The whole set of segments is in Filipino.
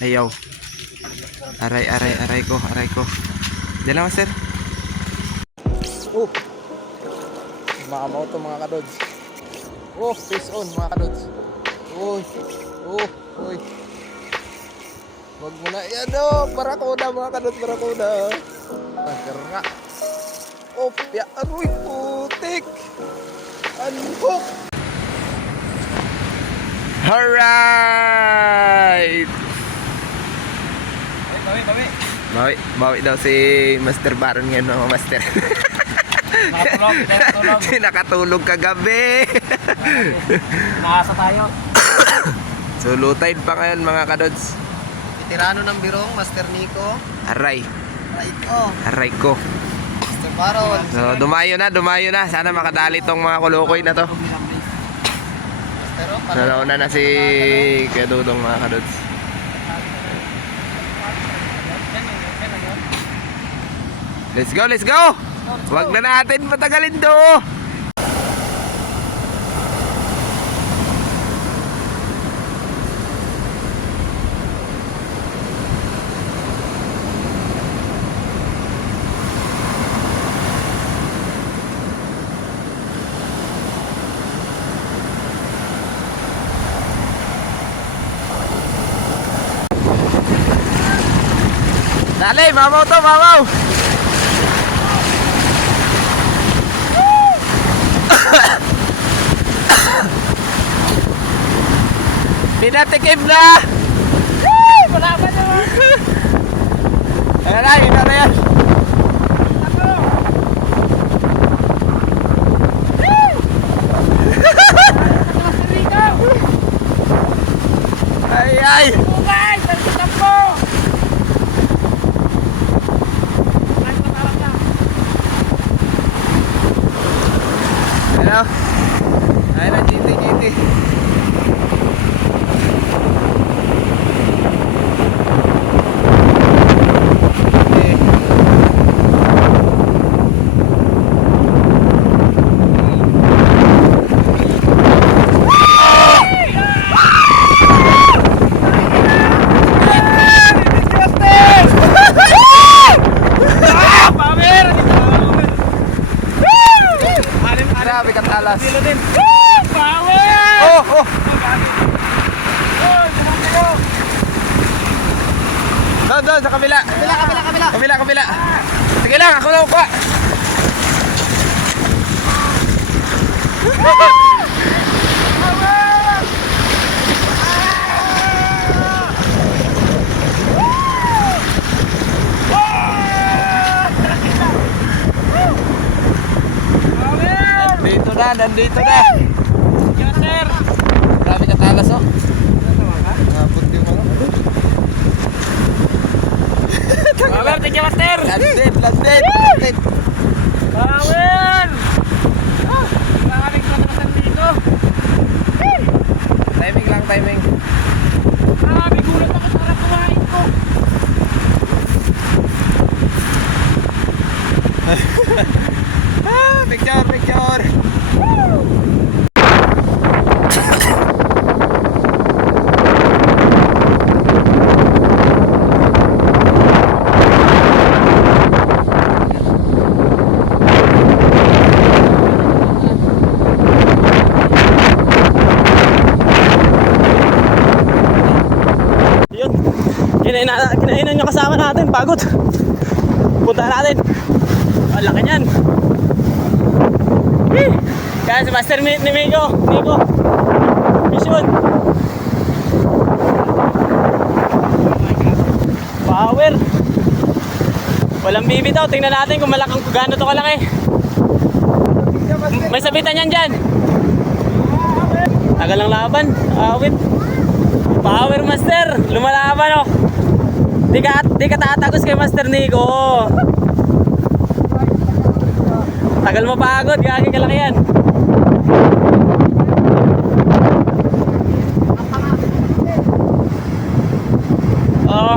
Ayaw. Aray ko. Diyan lang, master. Oh. Mamaw to mga kadods. Oh, fish on mga kadods. Uy. Uy. Wag mo na yan, oh. Barakuda mga kadods, barakuda. Nga. Oh, ya, aroy, putik. Unhook. Alright. Bawi daw si Master Baron ngayon, mga master. Nakatulog. Nakatulog kagabi. Nakasa tayo. Sulutay pa ngayon mga kadods. Veterano ng birong, Master Nico. Aray ko. Master Baron. So dumayo na. Sana makadali tong mga kulukoy na to. Nanauna na si Kuya Dudong mga kadods. Let's go! Wag na natin patagalin to. Dali, mamaw to, mamaw! Pinatikim na! Wala pa naman! Ayan na yan! Ay! Bugay! Pagkitan po! Ano? Ayan na, GT. Grabe katalas. Power! Oh! Doon, sa kabila. Kabila. Sige lang, ako lang kuha. Nandito na. Sir! Grabe katalas, oh. Abot yung mga. Power! Thank you, Master! Landed. Power! Maraming kontrasan dito. Timing. Maraming gulat ako sa kumain ko. Picture. Yun. Kinainan yung kasama natin. Pagod. Punta natin. Ang laki niyan. Kaya si Master ni Nico. Mission. Power. Walang bibitaw. Tingnan natin kung gaano to kalaki. May sabitan yan dyan. Tagal ng laban. Awit. Power, Master. Lumalaban, oh. Di ka tatagos kay Master Nico. Tagal mo pagod. Gagi kalaki yan. Oh.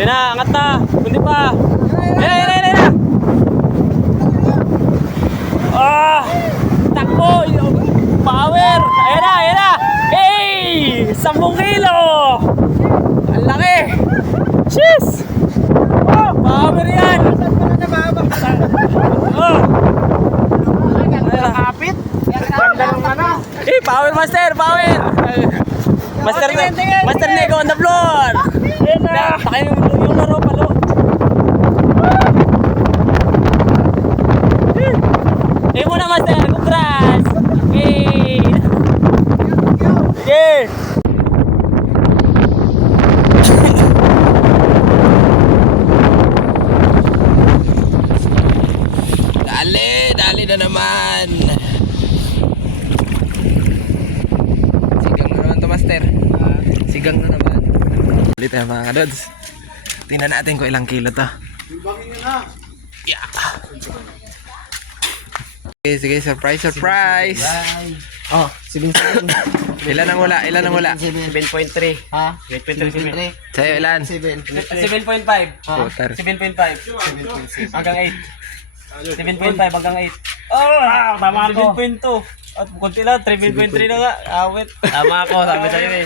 Yun na, angat na. Kundi pa. Yan na. Ah! Takbo! Power! 10 kilo! Ang laki! Cheers! Oh, power yan! Oh! Kapit. Power master! Power! Master Nego on the floor! Takay yung laro palo. Muna master! Congrats! Yay! Sige! Dali na naman. Sigang na naman to, master. Sigang na naman. Ulit tayo mga kadods. Tingnan natin kung ilang kilo to. Yeah. Sige, surprise. Oh, 7.7. Ilan ang wala? 7.3. Ha? 7.3. Sa'yo ilan? 7.5. Putar. 7.5 hanggang 8. 7.5 hanggang 8. Oh, tama ako. 7.2. At konti lang, 3.3 na nga. Awit. Tama ako, sabi sa'yo eh.